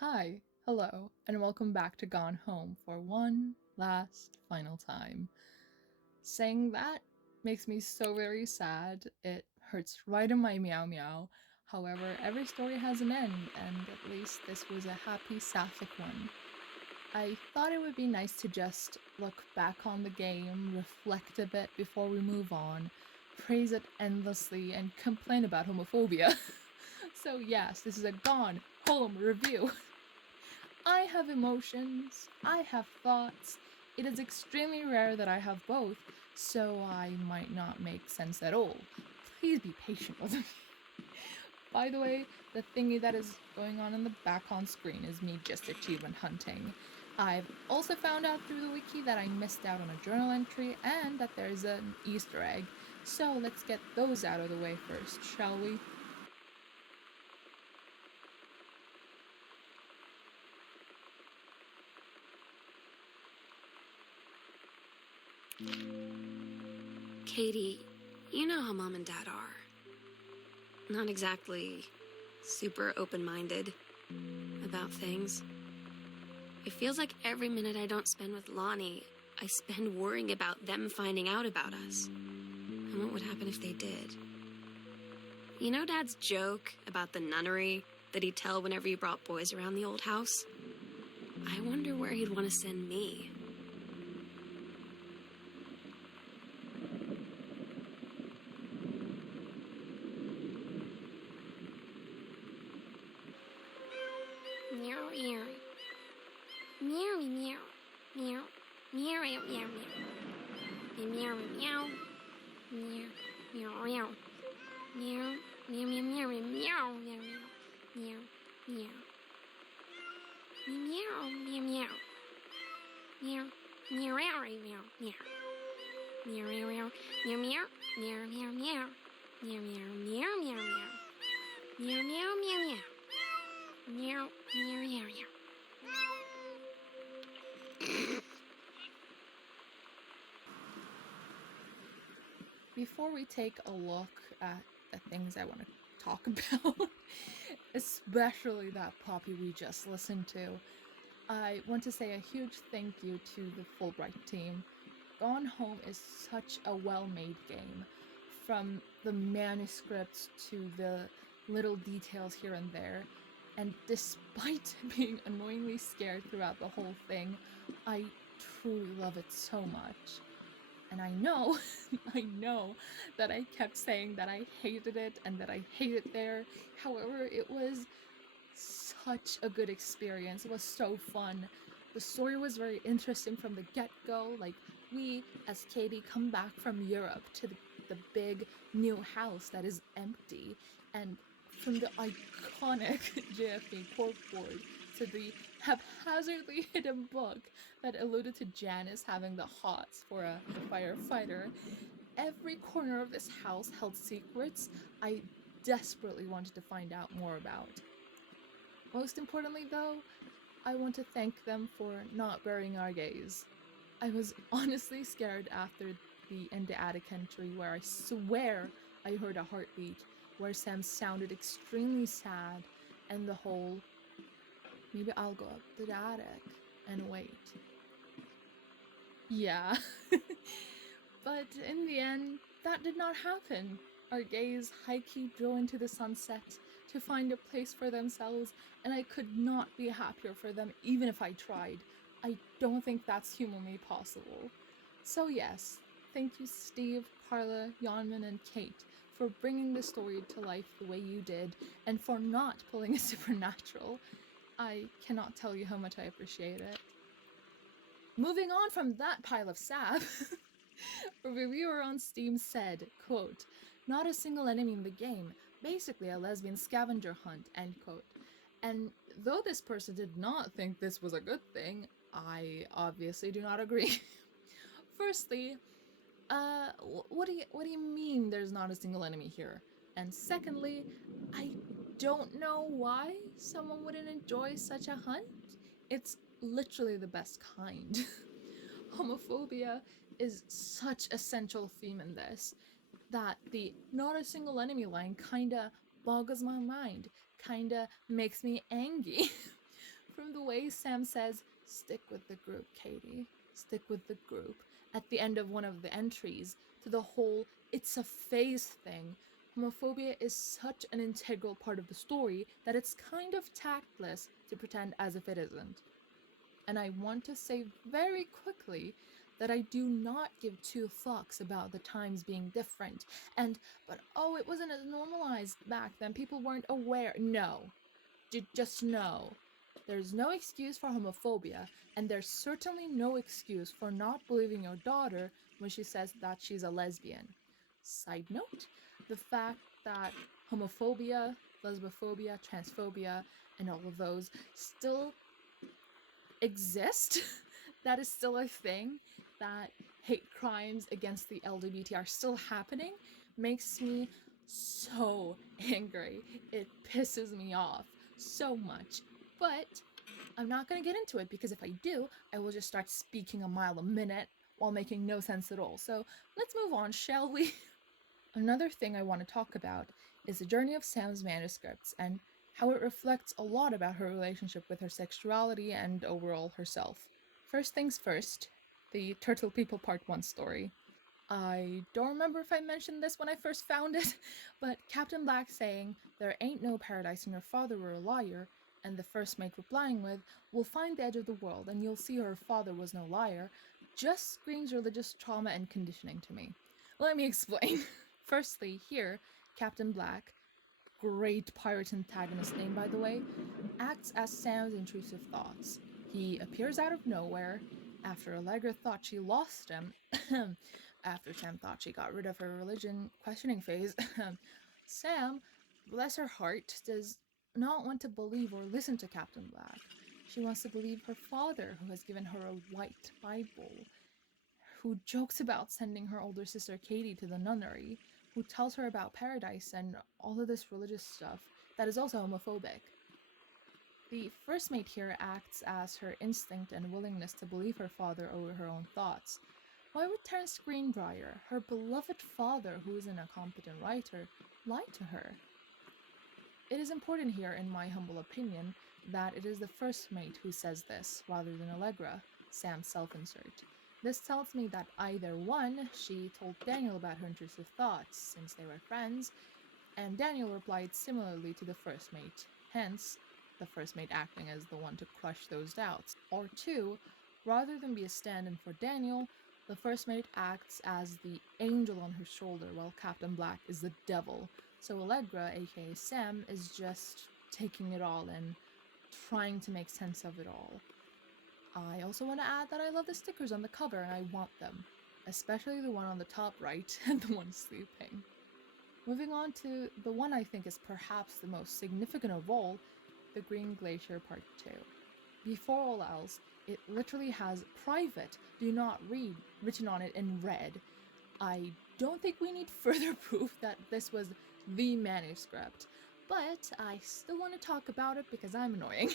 Hi, hello, and welcome back to Gone Home for one last final time. Saying that makes me so very sad. It hurts right in my meow meow. However, every story has an end, and at least this was a happy sapphic one. I thought it would be nice to just look back on the game, reflect a bit before we move on, praise it endlessly, and complain about homophobia. So, yes, this is a Gone Home review. I have emotions, I have thoughts. It is extremely rare that I have both, so I might not make sense at all. Please be patient with me. By the way, the thingy that is going on in the back on screen is me just achievement hunting. I've also found out through the wiki that I missed out on a journal entry and that there's an Easter egg. So let's get those out of the way first, shall we? Katie, you know how mom and dad are. Not exactly super open-minded about things. It feels like every minute I don't spend with Lonnie, I spend worrying about them finding out about us. And what would happen if they did? You know Dad's joke about the nunnery that he'd tell whenever he brought boys around the old house? I wonder where he'd want to send me. Meow, meow. Meow, meow. Meow. Meow, meow, meow, meow. Meow, meow. Meow, meow, meow. Meow, meow, meow, meow, meow, meow, meow, meow. Meow, meow, meow. Meow, meow, meow, meow, meow. Meow, meow, meow, meow, meow, meow, meow, meow. Meow, meow, meow, meow, meow. Meow, meow, meow, meow. Meow, meow, meow, meow. Before we take a look at the things I want to talk about, especially that poppy we just listened to, I want to say a huge thank you to the Fulbright team. Gone Home is such a well made game. From the manuscripts to the little details here and there. And despite being annoyingly scared throughout the whole thing, I truly love it so much. And I know, I know that I kept saying that I hated it and that I hate it there. However, it was such a good experience. It was so fun. The story was very interesting from the get-go. Like, we, as Katie, come back from Europe to the big new house that is empty. And from the iconic JFK corkboard to the haphazardly hidden book that alluded to Janice having the hots for a firefighter, every corner of this house held secrets I desperately wanted to find out more about. Most importantly, though, I want to thank them for not burying our gays. I was honestly scared after the In the Attic entry where I swear I heard a heartbeat, where Sam sounded extremely sad, and the whole maybe I'll go up to the attic and wait. Yeah. But in the end, that did not happen. Our gays high-key drove into the sunset to find a place for themselves, and I could not be happier for them even if I tried. I don't think that's humanly possible. So yes, thank you Steve, Carla, Yonman, and Kate for bringing the story to life the way you did, and for not pulling a supernatural. I cannot tell you how much I appreciate it. Moving on from that pile of sap, a reviewer on Steam said, quote, "Not a single enemy in the game, basically a lesbian scavenger hunt," end quote. And though this person did not think this was a good thing, I obviously do not agree. Firstly, what do you mean there's not a single enemy here? And secondly, I don't know why someone wouldn't enjoy such a hunt. It's literally the best kind. Homophobia is such a central theme in this that the not a single enemy line kinda boggles my mind, kinda makes me angry. From the way Sam says, "Stick with the group, Katie. Stick with the group," at the end of one of the entries, to the whole "it's a phase" thing. Homophobia is such an integral part of the story that it's kind of tactless to pretend as if it isn't. And I want to say very quickly that I do not give two fucks about the times being different but oh, it wasn't as normalized back then, people weren't aware. No, just no. There's no excuse for homophobia, and there's certainly no excuse for not believing your daughter when she says that she's a lesbian. Side note, the fact that homophobia, lesbophobia, transphobia, and all of those still exist, that is still a thing, that hate crimes against the LGBT are still happening, makes me so angry. It pisses me off so much. But I'm not going to get into it, because if I do, I will just start speaking a mile a minute while making no sense at all. So let's move on, shall we? Another thing I want to talk about is the journey of Sam's manuscripts and how it reflects a lot about her relationship with her sexuality and overall herself. First things first, the Turtle People Part 1 story. I don't remember if I mentioned this when I first found it, but Captain Black saying, "There ain't no paradise and your father were a liar," and the first mate replying with, "We'll find the edge of the world and you'll see her father was no liar," just screams religious trauma and conditioning to me. Let me explain. Firstly, here, Captain Black, great pirate antagonist name by the way, acts as Sam's intrusive thoughts. He appears out of nowhere after Allegra thought she lost him, after Sam thought she got rid of her religion questioning phase. Sam, bless her heart, does not want to believe or listen to Captain Black. She wants to believe her father, who has given her a white Bible, who jokes about sending her older sister Katie to the nunnery, who tells her about paradise and all of this religious stuff that is also homophobic. The first mate here acts as her instinct and willingness to believe her father over her own thoughts. Why would Terence Greenbrier, her beloved father who isn't a competent writer, lie to her? It is important here, in my humble opinion, that it is the first mate who says this, rather than Allegra, Sam's self-insert. This tells me that either one, she told Daniel about her intrusive thoughts, since they were friends, and Daniel replied similarly to the first mate, hence, the first mate acting as the one to crush those doubts. Or two, rather than be a stand-in for Daniel, the first mate acts as the angel on her shoulder, while Captain Black is the devil. So Allegra, aka Sam, is just taking it all in, trying to make sense of it all. I also want to add that I love the stickers on the cover and I want them, especially the one on the top right and the one sleeping. Moving on to the one I think is perhaps the most significant of all, the Green Glacier Part 2. Before all else, it literally has "private, do not read" written on it in red. I don't think we need further proof that this was the manuscript, but I still want to talk about it because I'm annoying.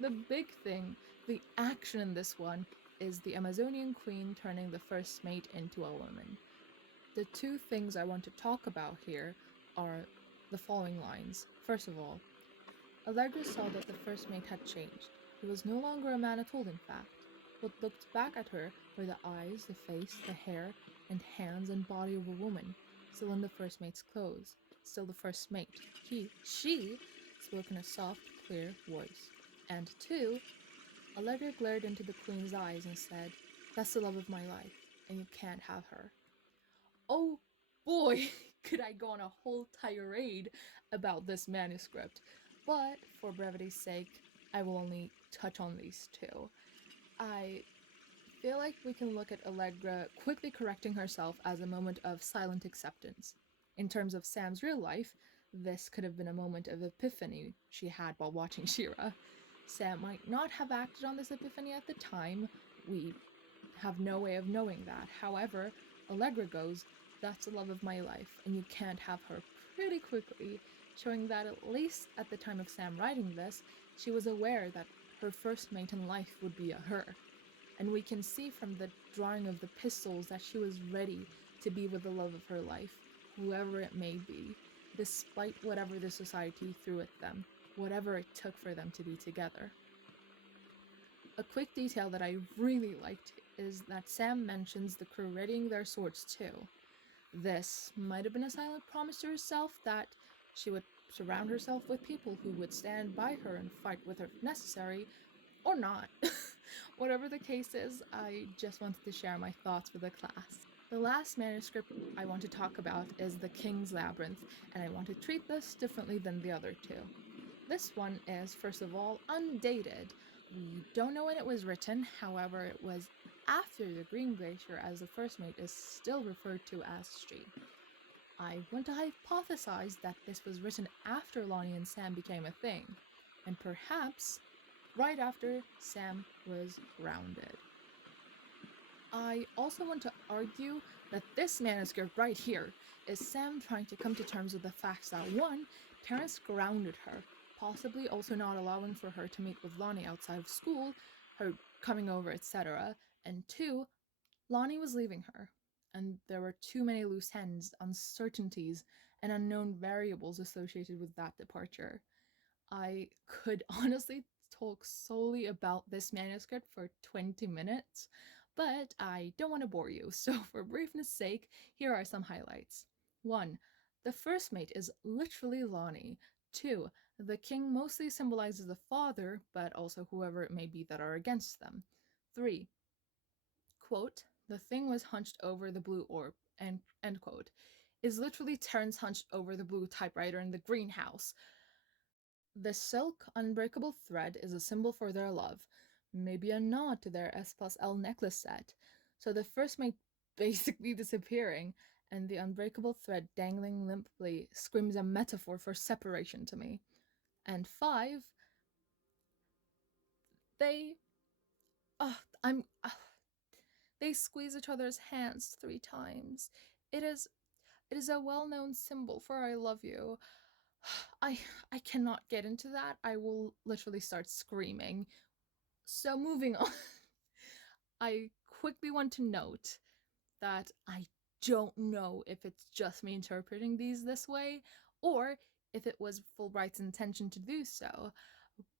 The big thing, the action in this one, is the Amazonian queen turning the first mate into a woman. The two things I want to talk about here are the following lines. First of all, Allegra saw that the first mate had changed. He was no longer a man at all, in fact. What looked back at her were the eyes, the face, the hair, and hands and body of a woman, still in the first mate's clothes, still the first mate. She spoke in a soft, clear voice. And two, Allegra glared into the queen's eyes and said, "That's the love of my life, and you can't have her." Oh boy, could I go on a whole tirade about this manuscript, but for brevity's sake, I will only touch on these two. I feel like we can look at Allegra quickly correcting herself as a moment of silent acceptance. In terms of Sam's real life, this could have been a moment of epiphany she had while watching She-Ra. Sam might not have acted on this epiphany at the time, we have no way of knowing that. However, Allegra goes, "That's the love of my life, and you can't have her," pretty quickly, showing that at least at the time of Sam writing this, she was aware that her first mate in life would be a her. And we can see from the drawing of the pistols that she was ready to be with the love of her life, whoever it may be, despite whatever the society threw at them. whatever it took for them to be together. A quick detail that I really liked is that Sam mentions the crew readying their swords too. This might have been a silent promise to herself that she would surround herself with people who would stand by her and fight with her if necessary, or not. Whatever the case is, I just wanted to share my thoughts with the class. The last manuscript I want to talk about is The King's Labyrinth, and I want to treat this differently than the other two. This one is, first of all, undated. We don't know when it was written, however, it was after the Green Glacier, as the first mate is still referred to as she. I want to hypothesize that this was written after Lonnie and Sam became a thing, and perhaps right after Sam was grounded. I also want to argue that this manuscript right here is Sam trying to come to terms with the facts that 1. Terrence grounded her, possibly also not allowing for her to meet with Lonnie outside of school, her coming over, etc. And 2. Lonnie was leaving her, and there were too many loose ends, uncertainties, and unknown variables associated with that departure. I could honestly talk solely about this manuscript for 20 minutes, but I don't want to bore you, so for briefness sake, here are some highlights. 1. The first mate is literally Lonnie. 2. The king mostly symbolizes the father, but also whoever it may be that are against them. 3. Quote, the thing was hunched over the blue orb, end quote, is literally Terrence hunched over the blue typewriter in the greenhouse. The silk unbreakable thread is a symbol for their love, maybe a nod to their S+L necklace set. So the first mate basically disappearing and the unbreakable thread dangling limply screams a metaphor for separation to me. And 5, they I'm they squeeze each other's hands 3 times. It is a well-known symbol for I love you. I cannot get into that. I will literally start screaming. So moving on. I quickly want to note that I don't know if it's just me interpreting these this way or if it was Fulbright's intention to do so.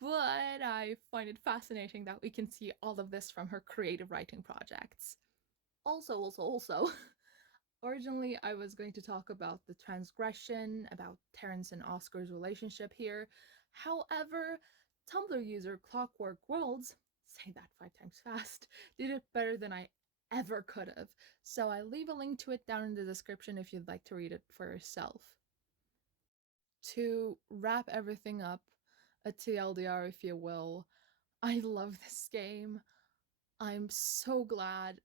But I find it fascinating that we can see all of this from her creative writing projects. Also, originally I was going to talk about the transgression, about Terrence and Oscar's relationship here. However, Tumblr user Clockwork Worlds, say that 5 times fast, did it better than I ever could have. So I leave a link to it down in the description if you'd like to read it for yourself. To wrap everything up, a TLDR if you will, I love this game. I'm so glad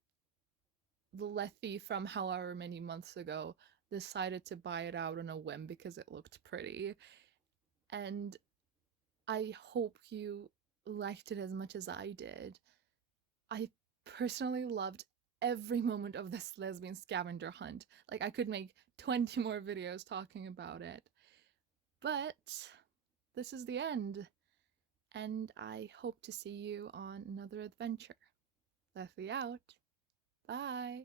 the lethe from however many months ago decided to buy it out on a whim because it looked pretty. And I hope you liked it as much as I did. I personally loved every moment of this lesbian scavenger hunt. Like, I could make 20 more videos talking about it. But this is the end, and I hope to see you on another adventure. Lethe out. Bye.